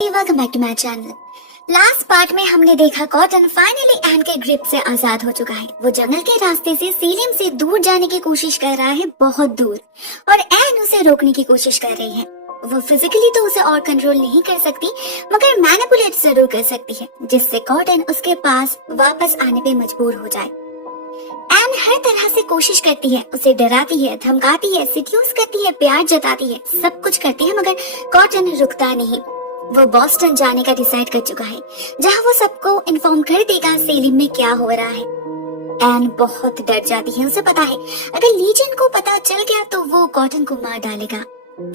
Welcome back to my channel. Last part में हमने देखा कॉटन फाइनली एन के ग्रिप से आजाद हो चुका है। वो जंगल के रास्ते से सेलिम से दूर जाने की कोशिश कर रहा है, बहुत दूर, और एन उसे रोकने की कोशिश कर रही है। वो फिजिकली तो उसे और कंट्रोल नहीं कर सकती, मगर मैनिपुलेट जरूर कर सकती है, जिससे कॉटन उसके पास वापस आने पे मजबूर हो जाए। एन हर तरह से कोशिश करती है, उसे डराती है, धमकाती है, सिड्यूस करती है, प्यार जताती है, सब कुछ करती है, मगर कॉटन रुकता नहीं। वो बॉस्टन जाने का डिसाइड कर चुका है, जहां वो सबको इन्फॉर्म कर देगा सेलिम में क्या हो रहा है। एन बहुत डर जाती है, उसे पता है अगर लीजन को पता चल गया तो वो कॉटन को मार डालेगा।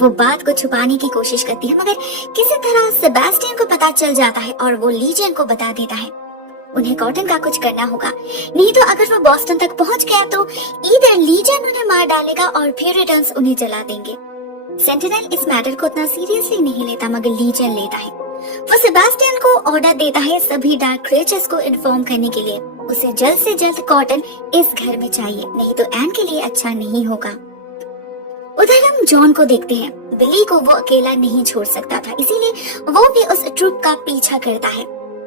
वो बात को छुपाने की कोशिश करती है, मगर किसी तरह सेबेस्टियन को पता चल जाता है और वो लीजन को बता देता है। उन्हें कॉटन का कुछ करना होगा, नहीं तो अगर वो बॉस्टन तक पहुंच गया तो इधर लीजन उन्हें मार डालेगा और प्यूरिटन्स उन्हें जला देंगे। सेंटिनल इस मैटर को उतना सीरियसली नहीं लेता, मगर लीजन लेता है। वो सेबेस्टियन को ऑर्डर देता है सभी डार्क क्रिएचर्स को इन्फॉर्म करने के लिए। उसे जल्द से जल्द कॉटन इस घर में चाहिए, नहीं तो एन के लिए अच्छा नहीं होगा। उधर हम जॉन को देखते हैं। बिली को वो अकेला नहीं छोड़ सकता था, इसीलिए वो भी उस ट्रुप का पीछा करता है।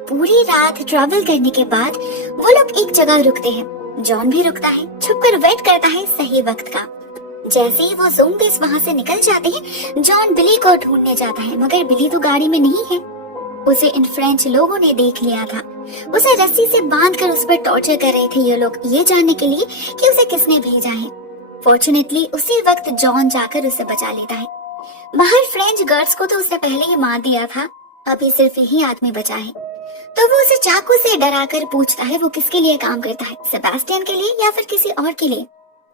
पूरी रात ट्रैवल करने के बाद वो लोग एक जगह रुकते हैं। जॉन भी रुकता है, छुपकर वेट करता है सही वक्त का। जैसे ही वो ज़ॉम्बीज़ वहाँ से निकल जाते हैं, जॉन बिली को ढूंढने जाता है, मगर बिली तो गाड़ी में नहीं है। उसे इन फ्रेंच लोगों ने देख लिया था। उसे रस्सी से बांधकर उस पर टॉर्चर कर रहे थे ये लोग, ये जानने के लिए कि उसे किसने भेजा है। फॉर्चुनेटली उसी वक्त जॉन जाकर उसे बचा लेता है। बाहर फ्रेंच गार्ड्स को तो उसने पहले ही मार दिया था, अभी सिर्फ यही आदमी बचा है। तो वो उसे चाकू से डराकर पूछता है वो किसके लिए काम करता है, सेबेस्टियन के लिए या फिर किसी और के लिए।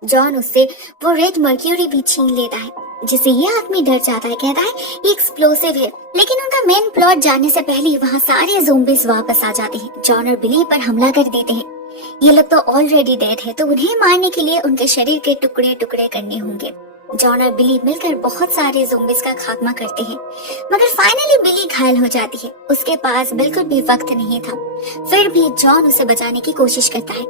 जॉन उससे वो रेड मर्क्यूरी भी छीन लेता है, जिससे ये आदमी डर जाता है, कहता है ये एक्सप्लोसिव है। लेकिन उनका मेन प्लॉट जानने से पहले ही वहाँ सारे ज़ॉम्बीज़ वापस आ जाते हैं। जॉन और बिली पर हमला कर देते हैं। ये लोग तो ऑलरेडी डेड है, तो उन्हें मारने के लिए उनके शरीर के टुकड़े टुकड़े करने होंगे। जॉन और बिली मिलकर बहुत सारे ज़ॉम्बीज़ का खात्मा करते हैं, मगर फाइनली बिली घायल हो जाती है। उसके पास बिल्कुल भी वक्त नहीं था, फिर भी जॉन उसे बचाने की कोशिश करता है।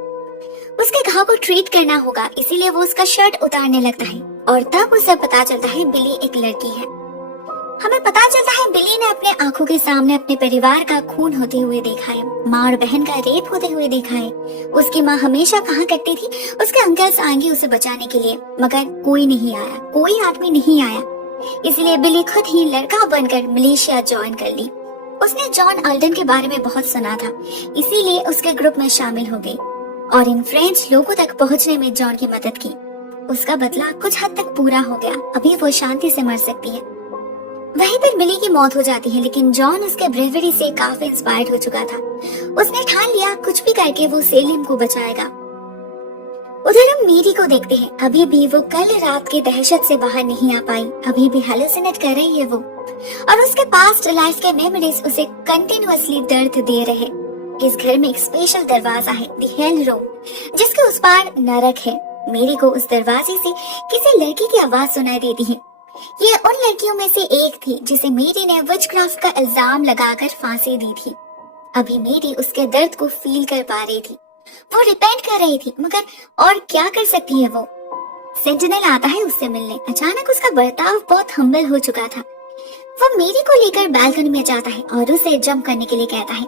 उसके घाव को ट्रीट करना होगा, इसीलिए वो उसका शर्ट उतारने लगता है, और तब उसे पता चलता है बिली एक लड़की है। हमें पता चलता है बिली ने अपने आंखों के सामने अपने परिवार का खून होते हुए देखा है, माँ और बहन का रेप होते हुए देखा है। उसकी माँ हमेशा कहा करती थी उसके अंकल्स आएंगे उसे बचाने के लिए, मगर कोई नहीं आया, कोई आदमी नहीं आया। इसलिए बिली खुद ही लड़का बनकर मिलिशिया ज्वाइन कर ली। उसने जॉन अल्डन के बारे में बहुत सुना था, इसीलिए उसके ग्रुप में शामिल हो गई और इन फ्रेंच लोगों तक पहुंचने में जॉन की मदद की। उसका बदला कुछ हद तक पूरा हो गया, अभी वो शांति से मर सकती है। वहीं पर बिली की मौत हो जाती है, लेकिन जॉन उसके ब्रेवरी से काफी इंस्पायर्ड हो चुका था। उसने ठान लिया कुछ भी करके वो सेलिम को बचाएगा। उधर हम मेरी को देखते हैं। अभी भी वो कल रात की दहशत से बाहर नहीं आ पाई, अभी भी हेलुसिनेट कर रही है वो, और उसके पास्ट लाइफ के मेमोरीज उसे कंटिन्यूअसली दर्द दे रहे। इस घर में एक स्पेशल दरवाजा है, द हेल रूम, जिसके उस पार नरक है। मेरी को उस दरवाजे से किसी लड़की की आवाज सुनाई देती है। ये उन लड़कियों में से एक थी जिसे मेरी ने विचक्राफ्ट का इल्जाम लगाकर फांसी दी थी। अभी मेरी उसके दर्द को फील कर पा रही थी। वो रिपेंट कर रही थी, मगर और क्या कर सकती है वो। सेंटिनल आता है उससे मिलने। अचानक उसका बर्ताव बहुत हम्बल हो चुका था। वो मेरी को लेकर बालकनी में जाता है और उसे जंप करने के लिए कहता है।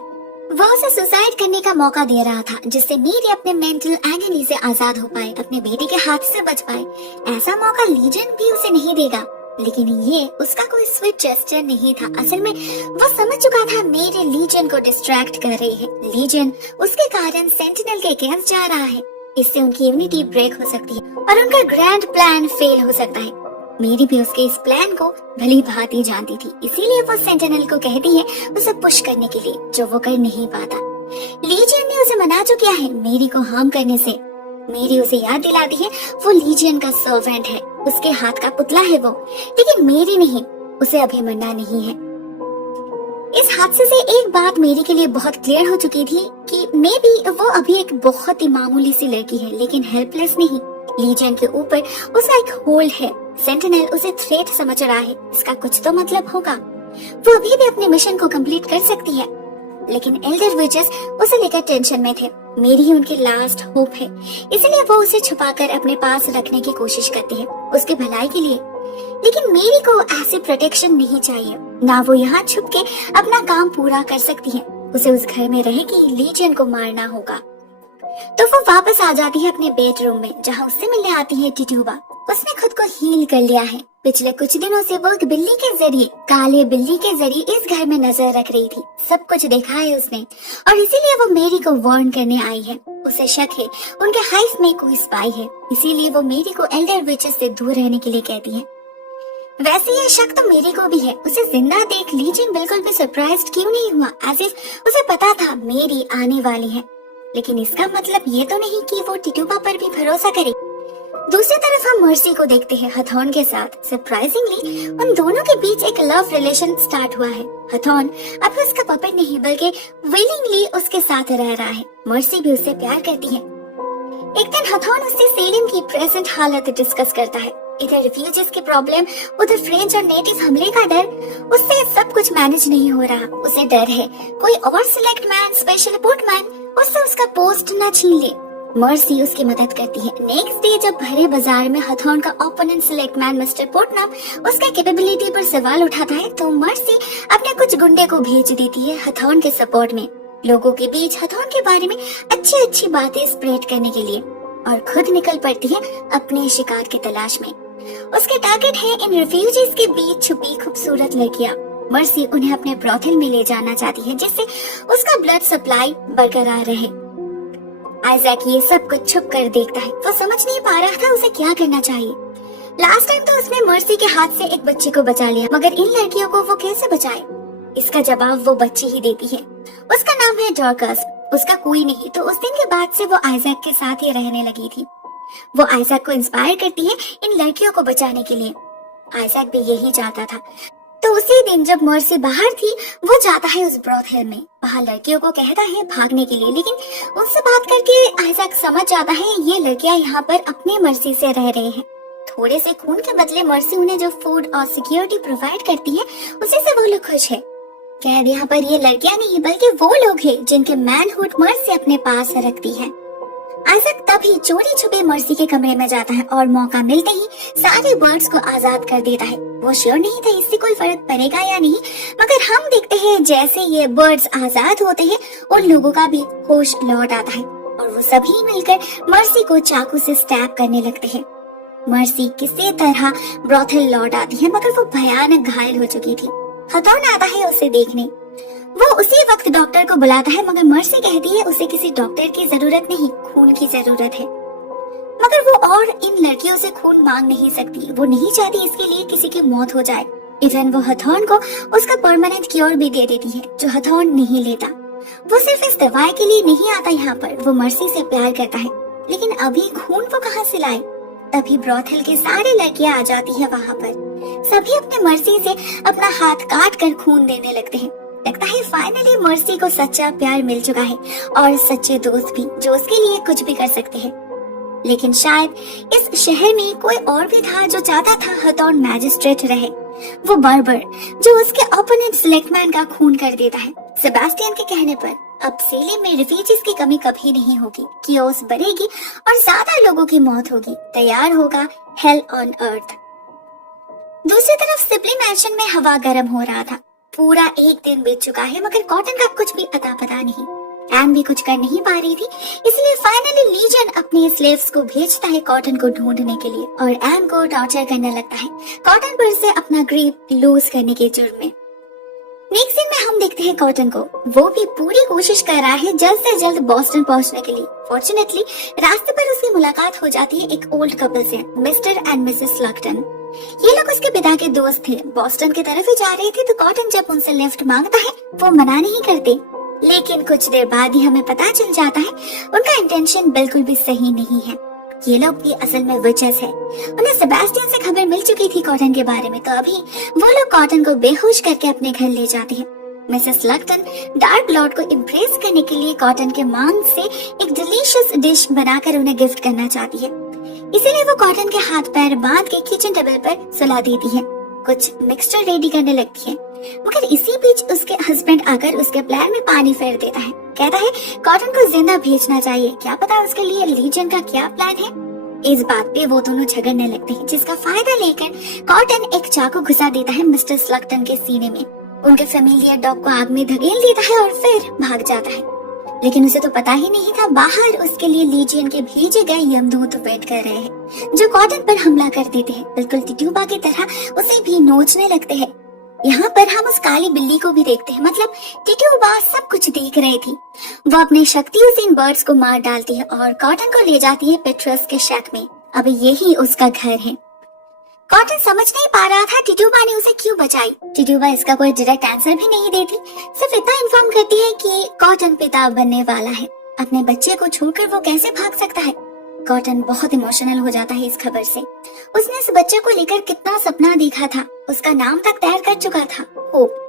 वो उसे सुसाइड करने का मौका दे रहा था, जिससे मेरी अपने मेंटल एगनी से आजाद हो पाए, अपने बेटे के हाथ से बच पाए। ऐसा मौका लीजन भी उसे नहीं देगा, लेकिन ये उसका कोई स्वीट जेस्चर नहीं था। असल में वो समझ चुका था मेरी लीजन को डिस्ट्रैक्ट कर रही है। लीजन उसके कारण सेंटिनल के अगेंस्ट जा रहा है, इससे उनकी यूनिटी ब्रेक हो सकती है और उनका ग्रैंड प्लान फेल हो सकता है। मेरी भी उसके इस प्लान को भली भांति जानती थी, इसीलिए वो सेंटिनल को कहती है उसे पुश करने के लिए, जो वो कर नहीं पाता। लीजियन ने उसे मना जो किया है मेरी को हार्म करने से। मेरी उसे याद दिलाती है वो लीजियन का सर्वेंट है, उसके हाथ का पुतला है वो, लेकिन मेरी नहीं, उसे अभी मरना नहीं है। इस हादसे से एक बात मेरी के लिए बहुत क्लियर हो चुकी थी कि मे बी वो अभी एक बहुत ही मामूली सी लड़की है, लेकिन हेल्पलेस नहीं। लीजियन के ऊपर उसका एक होल्ड है। सेंटिनल उसे थ्रेट समझ रहा है, इसका कुछ तो मतलब होगा। वो अभी भी अपने मिशन को कंप्लीट कर सकती है, लेकिन एल्डर विचेस उसे लेकर टेंशन में थे। मेरी ही उनकी लास्ट होप है, इसलिए वो उसे छुपाकर अपने पास रखने की कोशिश करती है उसकी भलाई के लिए। लेकिन मेरी को ऐसी प्रोटेक्शन नहीं चाहिए। ना वो यहाँ छुप के अपना काम पूरा कर सकती है। उसे उस घर में रह के लीजियन को मारना होगा। तो वो वापस आ जाती है अपने बेडरूम में, जहाँ उससे मिलने आती है टिटूबा। उसने खुद को हील कर लिया है। पिछले कुछ दिनों से वो एक बिल्ली के जरिए, काले बिल्ली के जरिए इस घर में नजर रख रही थी। सब कुछ देखा है उसने और इसीलिए वो मेरी को वार्न करने आई है। उसे शक है उनके हाइव में कोई स्पाई है, इसीलिए वो मेरी को एल्डर विचेस से दूर रहने के लिए कहती है। वैसे ये शक तो मेरी को भी है। उसे जिंदा देख लीजियन बिल्कुल भी सरप्राइज्ड क्यों नहीं हुआ, एज इफ उसे पता था मेरी आने वाली है। लेकिन इसका मतलब ये तो नहीं कि वो टिटूबा पर भी भरोसा करे। दूसरी तरफ हम मर्सी को देखते हैं हथौन के साथ। सरप्राइजिंगली उन दोनों के बीच एक लव रिलेशन स्टार्ट हुआ है। हथौन अब उसका पपेट नहीं बल्कि विलिंगली उसके साथ रह रहा है। मर्सी भी उससे प्यार करती है। एक दिन हथौन उससे सेलिम की प्रेजेंट हालत डिस्कस करता है। इधर रिफ्यूजीज की प्रॉब्लम, उधर फ्रेंच और नेटिव हमले का डर। उससे सब कुछ मैनेज नहीं हो रहा। उसे डर है कोई और सिलेक्ट मैन, स्पेशल पोर्टमैन उससे उसका पोस्ट न छीन ले। मर्सी उसकी मदद करती है। नेक्स्ट डे जब भरे बाजार में हथौन का ओपोनेंट सिलेक्ट मैन मिस्टर पोर्टनम उसका कैपेबिलिटी पर सवाल उठाता है, तो मर्सी अपने कुछ गुंडे को भेज देती है हथौन के सपोर्ट में, लोगों के बीच हथौन के बारे में अच्छी अच्छी बातें स्प्रेड करने के लिए, और खुद निकल पड़ती है अपने शिकार की तलाश में। उसके टारगेट है इन रिफ्यूजीज के बीच छुपी खूबसूरत लड़कियां। मर्सी उन्हें अपने ब्रॉथल में ले जाना चाहती है, जिससे उसका ब्लड सप्लाई बरकरार रहे। आइजैक ये सब कुछ छुप कर देखता है। वो समझ नहीं पा रहा था उसे क्या करना चाहिए। लास्ट टाइम तो उसने मर्सी के हाथ से एक बच्चे को बचा लिया, मगर इन लड़कियों को वो कैसे बचाए? इसका जवाब वो बच्ची ही देती है। उसका नाम है डॉर्कस। उसका कोई नहीं, तो उस दिन के बाद से वो आइजैक के साथ ही रहने लगी थी। वो आइजैक को इंस्पायर करती है इन लड़कियों को बचाने के लिए। आइजैक भी यही चाहता था। तो उसी दिन जब मर्सी बाहर थी, वो जाता है उस ब्रॉथल में। वहाँ लड़कियों को कहता है भागने के लिए, लेकिन उनसे बात करके आइजैक समझ जाता है ये लड़कियां यहाँ पर अपनी मर्जी से रह रहे हैं। थोड़े से खून के बदले मर्सी उन्हें जो फूड और सिक्योरिटी प्रोवाइड करती है, उसी से वो लोग खुश है। कैद यहाँ पर ये लड़कियां नहीं बल्कि वो लोग हैं जिनके मैनहुड मर्सी अपने पास रखती है। आइजैक तभी चोरी छुपे मर्सी के कमरे में जाता है और मौका मिलते ही सारे बर्ड्स को आजाद कर देता है। वो श्योर नहीं था इससे कोई फर्क पड़ेगा या नहीं, मगर हम देखते हैं जैसे ये बर्ड्स आजाद होते हैं उन लोगों का भी होश लौट आता है और वो सभी मिलकर मर्सी को चाकू से स्टैब करने लगते हैं। मर्सी किसी तरह ब्रॉथल लौट आती है, मगर वो भयानक घायल हो चुकी थी। हथौन आता है उसे देखने। वो उसी वक्त डॉक्टर को बुलाता है, मगर मर्सी कहती है उसे किसी डॉक्टर की जरूरत नहीं, खून की जरूरत है। मगर वो और इन लड़कियों से खून मांग नहीं सकती। वो नहीं चाहती इसके लिए किसी की मौत हो जाए। इवन वो हथौन को उसका परमानेंट क्योर भी दे देती है, जो हथौन नहीं लेता। वो सिर्फ इस दवाई के लिए नहीं आता यहाँ पर, वो मर्सी से प्यार करता है। लेकिन अभी खून वो कहाँ से लाए? तभी ब्रॉथल के सारे लड़कियां आ जाती है वहाँ पर। सभी अपने मर्सी से अपना हाथ काट कर खून देने लगते हैं। लगता है फाइनली मर्सी को सच्चा प्यार मिल चुका है और सच्चे दोस्त भी, जो उसके लिए कुछ भी कर सकते हैं। लेकिन शायद इस शहर में कोई और भी था जो चाहता था हथौन मैजिस्ट्रेट रहे। वो बार्बर जो उसके ओपोनेंट सिलेक्टमैन का खून कर देता है। सेबास्टियन के कहने पर अब सेलिम में रिफ्यूजीज की कमी कभी नहीं होगी, कियोस बढ़ेगी और ज्यादा लोगों की मौत होगी। तैयार होगा हेल ऑन अर्थ। दूसरी तरफ सिपली मैंशन में हवा गर्म हो रहा था। पूरा एक दिन बीत चुका है, मगर कॉटन का कुछ भी अता पता नहीं। एम भी कुछ कर नहीं पा रही थी, इसलिए फाइनली लीजन अपने स्लेव्स को भेजता है कॉटन को ढूंढने के लिए और एम को टॉर्चर करने लगता है कॉटन पर से अपना ग्रिप लूज करने के जुर्म में। नेक्स्ट सीन में हम देखते हैं कॉटन को। वो भी पूरी कोशिश कर रहा है जल्द से जल्द बॉस्टन पहुंचने के लिए। फॉर्चुनेटली रास्ते पर उसकी मुलाकात हो जाती है एक ओल्ड कपल से, मिस्टर एंड मिसेस लक्टन। ये लोग उसके पिता के दोस्त थे। बॉस्टन की तरफ ही जा रहे थे, तो कॉटन जब उनसे लिफ्ट मांगता है वो मना नहीं करते। लेकिन कुछ देर बाद ही हमें पता चल जाता है उनका इंटेंशन बिल्कुल भी सही नहीं है। ये लोग भी असल में विचेस है। उन्हें सेबास्टियन से खबर मिल चुकी थी कॉटन के बारे में, तो अभी वो लोग कॉटन को बेहोश करके अपने घर ले जाते हैं। मिसेस लक्टन डार्क लॉर्ड को इम्प्रेस करने के लिए कॉटन के मांस से एक डिलीशियस डिश बनाकर उन्हें गिफ्ट करना चाहती है। इसीलिए वो कॉटन के हाथ पैर बांध के किचन टेबल पर सुला देती है। कुछ मिक्सचर रेडी करने लगती है, मगर इसी बीच उसके हस्बैंड आकर उसके प्लान में पानी फेर देता है। कहता है कॉटन को जिंदा भेजना चाहिए, क्या पता उसके लिए लीजन का क्या प्लान है। इस बात पे वो दोनों झगड़ने लगते हैं, जिसका फायदा लेकर कॉटन एक चाकू घुसा देता है मिस्टर स्लगटन के सीने में, उनके फेमिलियर डॉग को आग में धकेल देता है और फिर भाग जाता है। लेकिन उसे तो पता ही नहीं था बाहर उसके लिए लीजियन के भेजे गए यमदूत वेट कर रहे हैं, जो कॉटन पर हमला कर देते हैं, बिल्कुल टिट्यूबा की तरह उसे भी नोचने लगते हैं। यहाँ पर हम उस काली बिल्ली को भी देखते हैं, मतलब टिट्यूबा सब कुछ देख रही थी। वो अपनी शक्तियों से इन बर्ड्स को मार डालती है और कॉटन को ले जाती है पेट्रस के शैक में। अब यही उसका घर है। कॉटन समझ नहीं पा रहा था टिट्यूबा ने उसे क्यों बचाई। टिट्यूबा इसका कोई डायरेक्ट आंसर भी नहीं देती, सिर्फ इतना इन्फॉर्म करती है कि कॉटन पिता बनने वाला है। अपने बच्चे को छोड़कर वो कैसे भाग सकता है। कॉटन बहुत इमोशनल हो जाता है इस खबर से। उसने इस बच्चे को लेकर कितना सपना देखा था, उसका नाम तक तैयार कर चुका था, होप।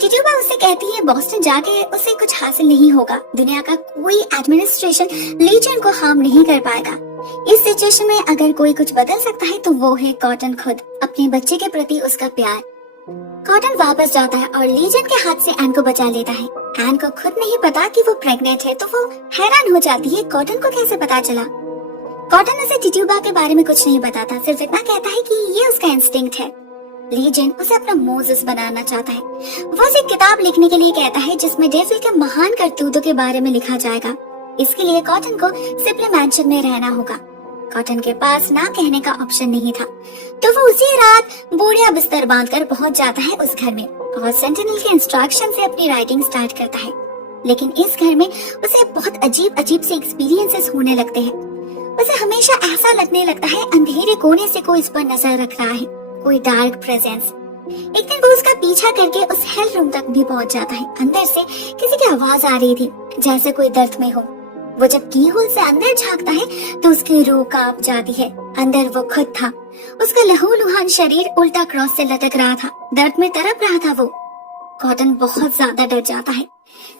टिट्यूबा उससे कहती है बॉस्टन जाके उसे कुछ हासिल नहीं होगा, दुनिया का कोई एडमिनिस्ट्रेशन लीजियन को हार्म नहीं कर पाएगा। इस सिचुएशन में अगर कोई कुछ बदल सकता है तो वो है कॉटन खुद, अपने बच्चे के प्रति उसका प्यार। कॉटन वापस जाता है और लीजियन के हाथ से एन को बचा लेता है। एन को खुद नहीं पता कि वो प्रेग्नेंट है, तो वो हैरान हो जाती है कॉटन को कैसे पता चला। कॉटन उसे टिट्यूबा के बारे में कुछ नहीं बताता, सिर्फ इतना कहता है कि ये उसका इंस्टिंक्ट है। लीजियन उसे अपना मोजेस बनाना चाहता है। वो उसे किताब लिखने के लिए कहता है जिसमें डेविल के महान करतूतों के बारे में लिखा जाएगा। इसके लिए कॉटन को सिप्ले मैंशन में रहना होगा। कॉटन के पास ना कहने का ऑप्शन नहीं था, तो वो उसी रात बोरिया बिस्तर बांधकर पहुंच जाता है उस घर में और सेंटिनल के इंस्ट्रक्शन से अपनी राइटिंग स्टार्ट करता है। लेकिन इस घर में उसे बहुत अजीब अजीब से एक्सपीरियंसेस होने लगते हैं। उसे हमेशा ऐसा लगने लगता है अंधेरे कोने से कोई इस पर नजर रख रहा है, कोई डार्क प्रेजेंस। एक दिन वो उसका पीछा करके उस हेल रूम तक भी पहुंच जाता है। अंदर से किसी की आवाज आ रही थी, जैसे कोई दर्द में हो। वो जब की होल से अंदर झांकता है तो उसकी रूह कांप जाती है। अंदर वो खुद था, उसका लहूलुहान शरीर उल्टा क्रॉस से लटक रहा था, दर्द में तड़प रहा था वो। कॉटन बहुत ज्यादा डर जाता है।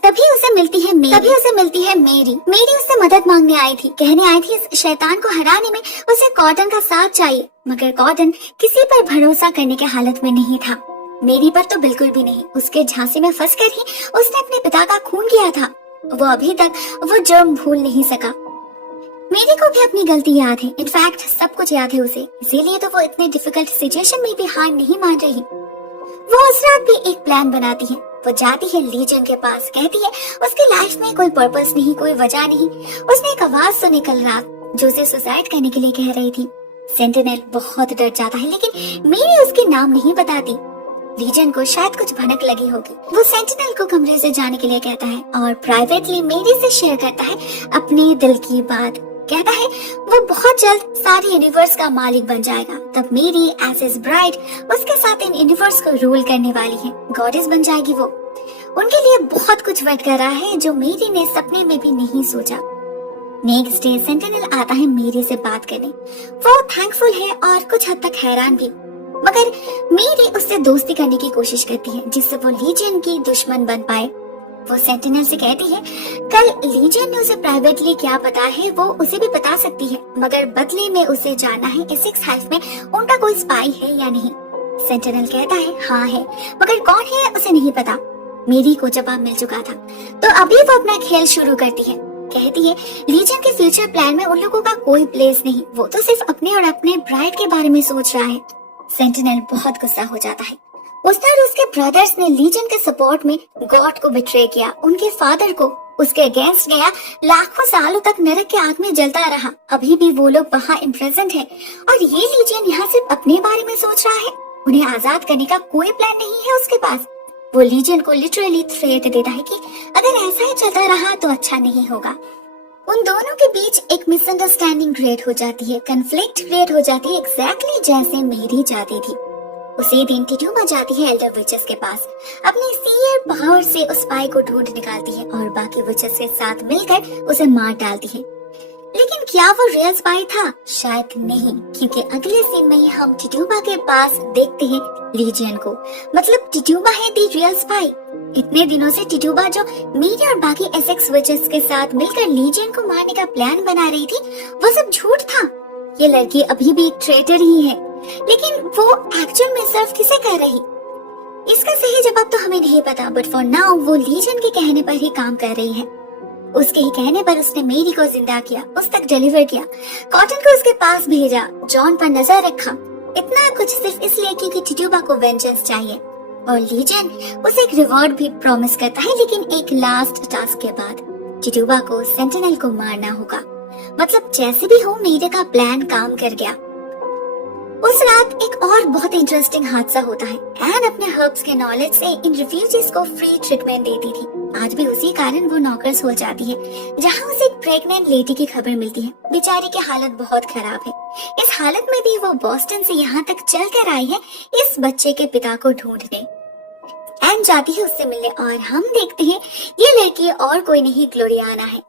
तभी उसे मिलती है मेरी। मेरी उससे मदद मांगने आई थी, कहने आई थी इस शैतान को हराने में उसे कॉटन का साथ चाहिए। मगर कॉटन किसी पर भरोसा करने की हालत में नहीं था, मेरी पर तो बिल्कुल भी नहीं। उसके झांसे में फंसकर ही उसने अपने पिता का खून किया था। वो अभी तक वो जुर्म भूल नहीं सका। मेरी को भी अपनी गलती याद है, इनफैक्ट सब कुछ याद है उसे, इसीलिए तो वो इतने डिफिकल्ट सिचुएशन में भी हार नहीं मान रही। वो उस रात भी एक प्लान बनाती है। वो जाती है लीजियन के पास, कहती है उसकी लाइफ में कोई पर्पस नहीं, कोई वजह नहीं। उसने एक आवाज सुनी कल रात जो उसे सुसाइड करने के लिए कह रही थी। सेंटिनल बहुत डर जाता है, लेकिन मेरी उसके नाम नहीं बताती। लीजियन को शायद कुछ भनक लगी होगी। वो सेंटिनल को कमरे से जाने के लिए कहता है और प्राइवेटली मेरी से शेयर करता है अपने दिल की बात। कहता है वो बहुत जल्द सारे यूनिवर्स का मालिक बन जाएगा, तब मेरी एज हिज ब्राइड उसके साथ इन यूनिवर्स को रूल करने वाली है, गॉडेस बन जाएगी वो। उनके लिए बहुत कुछ वेट कर रहा है जो मेरी ने सपने में भी नहीं सोचा। नेक्स्ट डे सेंटिनल आता है मेरी से बात करने। वो थैंकफुल है और कुछ हद तक हैरान भी, मगर मेरी उससे दोस्ती करने की कोशिश करती है जिससे वो लीजियन की दुश्मन बन पाए। वो सेंटिनल से कहती है कल लीजियन ने उसे प्राइवेटली क्या पता है वो उसे भी बता सकती है, मगर बदले में उसे जानना है कि सिक्स हाइव में उनका कोई स्पाई है या नहीं। सेंटिनल कहता है हाँ है, मगर कौन है उसे नहीं पता। मेरी को जवाब मिल चुका था, तो अभी वो अपना खेल शुरू करती है। कहती है लीजियन के फ्यूचर प्लान में उन लोगों का कोई प्लेस नहीं, वो तो सिर्फ अपने और अपने ब्राइड के बारे में सोच रहा है। सेंटिनल बहुत गुस्सा हो जाता है। उसने और उसके ब्रदर्स ने लीजियन के सपोर्ट में गॉड को बिट्रे किया, उनके फादर को उसके अगेंस्ट गया, लाखों सालों तक नरक के आग में जलता रहा। अभी भी वो लोग वहाँ इम्प्रेजेंट है और ये लीजियन यहाँ सिर्फ अपने बारे में सोच रहा है। उन्हें आजाद करने का कोई प्लान नहीं है उसके पास। वो लीजियन को लिटरली थ्रेट देता है कि अगर ऐसा ही चलता रहा तो अच्छा नहीं होगा। उन दोनों के बीच एक मिसअंडरस्टैंडिंग क्रिएट हो जाती है, कन्फ्लिक्ट क्रिएट हो जाती है, एग्जैक्टली जैसे मेरी जाती थी। उसी दिन टिट्यूबा जाती है एल्डर विचेस के पास, अपनी सीयर पावर से उस स्पाई को ढूंढ निकालती है और बाकी विचेस के साथ मिलकर उसे मार डालती है। लेकिन क्या वो रियल स्पाई था? शायद नहीं, क्योंकि अगले सीन में ही हम टिट्यूबा के पास देखते हैं लीजियन को, मतलब टिट्यूबा है दी रियल स्पाई। इतने दिनों से टिट्यूबा जो मेरी और बाकी एसेक्स विचेस के साथ मिलकर लीजियन को मारने का प्लान बना रही थी, वो सब झूठ था। ये लड़की अभी भी एक ट्रेटर ही है, लेकिन वो एक्चुअल में सर्व किसे कर रही? इसका सही जवाब तो हमें नहीं पता, बट फॉर नाउ वो लीजियन के कहने पर ही काम कर रही है। उसके ही कहने पर उसने मेरी को जिंदा किया, उस तक डिलीवर किया, कॉटन को उसके पास भेजा, जॉन पर नजर रखा। इतना कुछ सिर्फ इसलिए क्योंकि टिट्यूबा को वेंजेंस चाहिए। और लीजन उसे एक रिवॉर्ड भी प्रॉमिस करता है, लेकिन एक लास्ट टास्क के बाद टिट्यूबा को सेंटिनल को मारना होगा। मतलब जैसे भी हो मेरे का प्लान काम कर गया। उस रात एक और बहुत इंटरेस्टिंग हादसा होता है। एन अपने हर्ब्स के नॉलेज से इन रिफ्यूजीज को फ्री ट्रीटमेंट देती थी। आज भी उसी कारण वो नौकर्स हो जाती है, जहाँ उसे एक प्रेग्नेंट लेडी की खबर मिलती है। बेचारी की हालत बहुत खराब है। इस हालत में भी वो बोस्टन से यहाँ तक चल कर आई है इस बच्चे के पिता को ढूंढने। एन जाती है उससे मिलने और हम देखते हैं ये लड़की और कोई नहीं ग्लोरियाना है।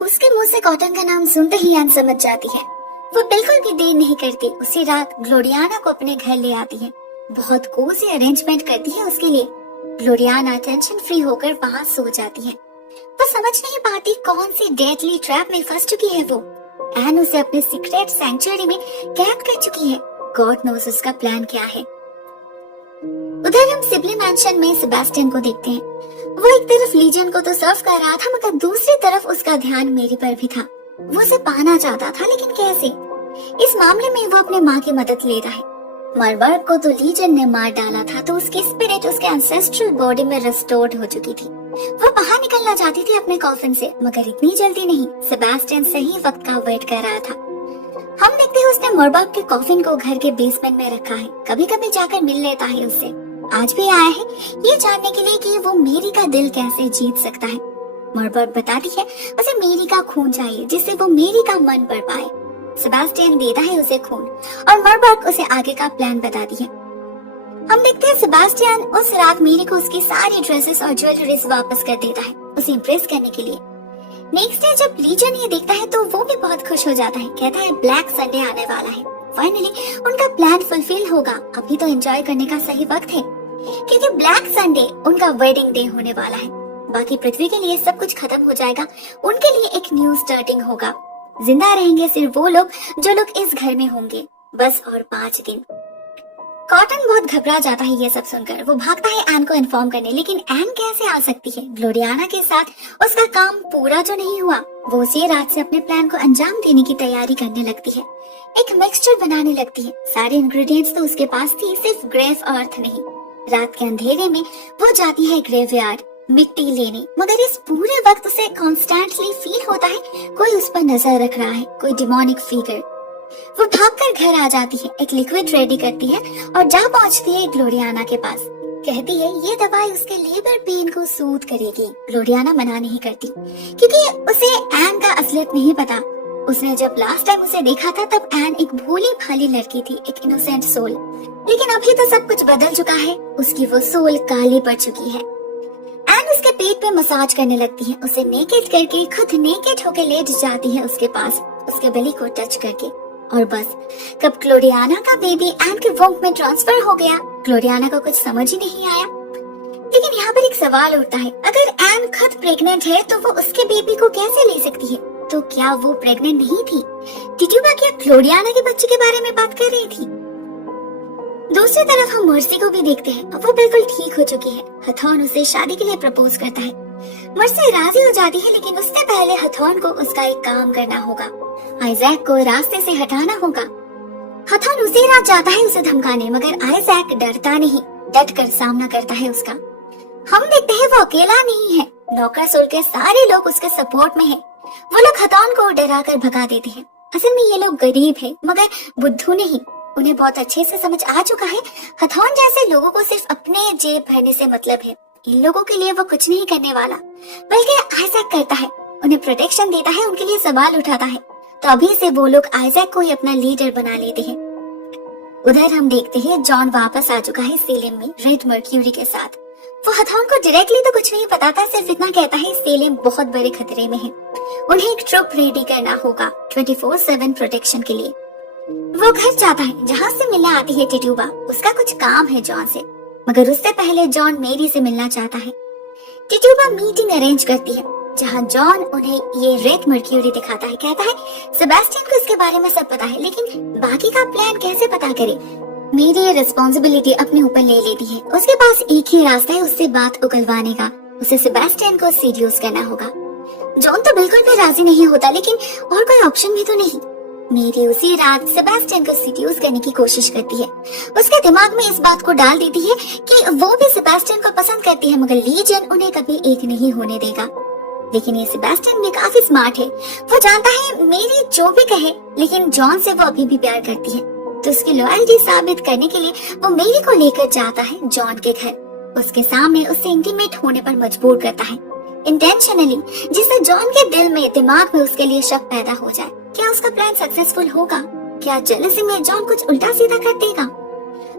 उसके मुंह से कॉटन का नाम सुनते ही एन समझ जाती है। वो बिल्कुल भी देर नहीं करती, उसी रात ग्लोरियाना को अपने घर ले आती है। बहुत कोज़ी अरेंजमेंट करती है उसके लिए। ग्लोरियाना टेंशन फ्री होकर वहाँ सो जाती है। वो समझ नहीं पाती कौन सी डेडली ट्रैप में फंस चुकी है वो। एन उसे अपने सीक्रेट सैंक्चुअरी में कैद कर चुकी है। गॉड नोस उसका प्लान क्या है। उधर हम सिबली मैंशन में सेबेस्टियन को देखते हैं। वो एक तरफ लीजन को तो सर्व कर रहा था, मगर दूसरी तरफ उसका ध्यान मेरी पर भी था। वो उसे पाना चाहता था, लेकिन कैसे? इस मामले में वो अपने माँ की मदद ले रहा है। मरबर्ग को तो लीजन ने मार डाला था, तो उसकी स्पिरिट उसके एंसेस्ट्रल बॉडी में रिस्टोर्ड हो चुकी थी। वो बाहर निकलना चाहती थी अपने कॉफिन से, मगर इतनी जल्दी नहीं। सेबेस्टियन सही वक्त का वेट कर रहा था। हम देखते हैं उसने मरबर्ग के कॉफिन को घर के बेसमेंट में रखा है। कभी कभी जाकर मिल लेता है उससे। आज भी आया है ये जानने के लिए कि वो मेरी का दिल कैसे जीत सकता है। मरबर्ग बताती है उसे मेरी का खून चाहिए, जिससे वो मेरी का मन पढ़ पाए। सेबेस्टियन देता है उसे खून और मरबर्ग उसे आगे का प्लान बताती है। हम देखते हैं सेबेस्टियन उस रात मेरी को उसकी सारी ड्रेसेस और ज्वेलरीज वापस कर देता है, उसे इम्प्रेस करने के लिए। नेक्स्ट डे जब लीजन ये देखता है तो वो भी बहुत खुश हो जाता है। कहता है ब्लैक संडे आने वाला है, फाइनली उनका प्लान फुलफिल होगा। अभी तो एंजॉय करने का सही वक्त है, क्योंकि ब्लैक संडे उनका वेडिंग डे होने वाला है। बाकी पृथ्वी के लिए सब कुछ खत्म हो जाएगा, उनके लिए एक न्यू स्टार्टिंग होगा। जिंदा रहेंगे सिर्फ वो लोग जो लोग इस घर में होंगे, बस और 5 दिन। कॉटन बहुत घबरा जाता है ये सब सुनकर। वो भागता है एन को इन्फॉर्म करने, लेकिन एन कैसे आ सकती है? ग्लोरियाना के साथ उसका काम पूरा जो नहीं हुआ। वो उसी रात से अपने प्लान को अंजाम देने की तैयारी करने लगती है, एक मिक्सचर बनाने लगती है। सारे इंग्रेडिएंट्स तो उसके पास थी, सिर्फ ग्रेव अर्थ नहीं। रात के अंधेरे में वो जाती है ग्रेवयार्ड मिट्टी लेने, मगर इस पूरे वक्त उसे कॉन्स्टेंटली फील होता है कोई उस पर नजर रख रहा है, कोई डिमोनिक फिगर। वो भागकर घर आ जाती है, एक लिक्विड रेडी करती है और जा पहुंचती है ग्लोरियाना के पास। कहती है ये दवाई उसके लेबर पेन को सूद करेगी। ग्लोरियाना मना नहीं करती, क्योंकि उसे एन का असलियत नहीं पता। उसने जब लास्ट टाइम उसे देखा था तब एन एक भोली भाली लड़की थी, एक इनोसेंट सोल। लेकिन अभी तो सब कुछ बदल चुका है, उसकी वो सोल काली पड़ चुकी है। एन उसके पेट पे मसाज करने लगती है, उसे नेकेड करके खुद नेकेड होके लेट जाती है उसके पास, उसके बेली को टच करके। और बस कब ग्लोरियाना का बेबी एन के वोंग में ट्रांसफर हो गया, ग्लोरियाना को कुछ समझ ही नहीं आया। लेकिन यहाँ पर एक सवाल उठता है, अगर एन खुद प्रेग्नेंट है तो वो उसके बेबी को कैसे ले सकती है? तो क्या वो प्रेग्नेंट नहीं थी? टिट्यूबा क्या ग्लोरियाना के बच्चे के बारे में बात कर रही थी? दूसरी तरफ हम मर्सी को भी देखते हैं। अब वो बिल्कुल ठीक हो चुकी है। हथॉर्न उसे शादी के लिए प्रपोज करता है। मर्सी राजी हो जाती है, लेकिन उससे पहले हथॉर्न को उसका एक काम करना होगा। आइजैक को रास्ते से हटाना होगा। हथॉर्न उसी रात जाता है उसे धमकाने, मगर आइजैक डरता नहीं, डट कर सामना करता है उसका। हम देखते हैं वो अकेला नहीं है, नौकर सोल के सारे लोग उसके सपोर्ट में हैं। वो लोग हथॉर्न को डरा कर भगा देते हैं। असल में ये लोग गरीब है, मगर बुद्धू नहीं। उन्हें बहुत अच्छे से समझ आ चुका है हथॉर्न जैसे लोगों को सिर्फ अपने जेब भरने से मतलब है। इन लोगों के लिए वो कुछ नहीं करने वाला, बल्कि आइजैक करता है, उन्हें प्रोटेक्शन देता है, उनके लिए सवाल उठाता है। तो अभी से वो लोग आइजैक को ही अपना लीडर बना लेते हैं। उधर हम देखते हैं जॉन वापस आ चुका है सेलेम में रेड मर्क्यूरी के साथ। वो हथॉर्न को डायरेक्टली तो कुछ नहीं बताता, सिर्फ इतना कहता है सेलेम बहुत बड़े खतरे में है, उन्हें एक ट्रुप रेडी करना होगा 24/7 प्रोटेक्शन के लिए। वो घर जाता है जहाँ से मिलने आती है टिट्यूबा। उसका कुछ काम है जॉन से, मगर उससे पहले जॉन मेरी से मिलना चाहता है। टिट्यूबा मीटिंग अरेंज करती है, जहाँ जॉन उन्हें ये रेड मर्क्यूरी दिखाता है। कहता है सेबेस्टियन को इसके बारे में सब पता है, लेकिन बाकी का प्लान कैसे पता करे? मेरी ये रिस्पॉन्सिबिलिटी अपने ऊपर ले लेती है। उसके पास एक ही रास्ता है उससे बात उगलवाने का, उसे सेबेस्टियन को सीड्यूस करना होगा। जॉन तो बिल्कुल भी राजी नहीं होता, लेकिन और कोई ऑप्शन भी तो नहीं। मेरी उसी रात सेबेस्टियन को सीड्यूस करने की कोशिश करती है। उसके दिमाग में इस बात को डाल देती है कि वो भी सेबेस्टियन को पसंद करती है, मगर लीजियन उन्हें कभी एक नहीं होने देगा। लेकिन ये सेबेस्टियन भी काफी स्मार्ट है। वो जानता है मेरी जो भी कहे, लेकिन जॉन से वो अभी भी प्यार करती है। तो उसकी लॉयल्टी साबित करने के लिए वो मेरी को लेकर जाता है जॉन के घर। उसके सामने उससे इंटीमेट होने पर मजबूर करता है, इंटेंशनली, जिससे जॉन के दिल में, दिमाग में उसके लिए शक पैदा हो जाए। क्या उसका प्लान सक्सेसफुल होगा? क्या जेलसी में जॉन कुछ उल्टा सीधा कर देगा?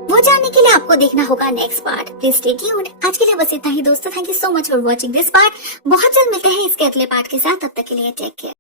वो जानने के लिए आपको देखना होगा next part. Please stay tuned. आज के लिए बस इतना ही दोस्तों। Thank you so much for watching this part. बहुत जल्द मिलते हैं इसके अगले पार्ट के साथ। तब तक के लिए टेक केयर।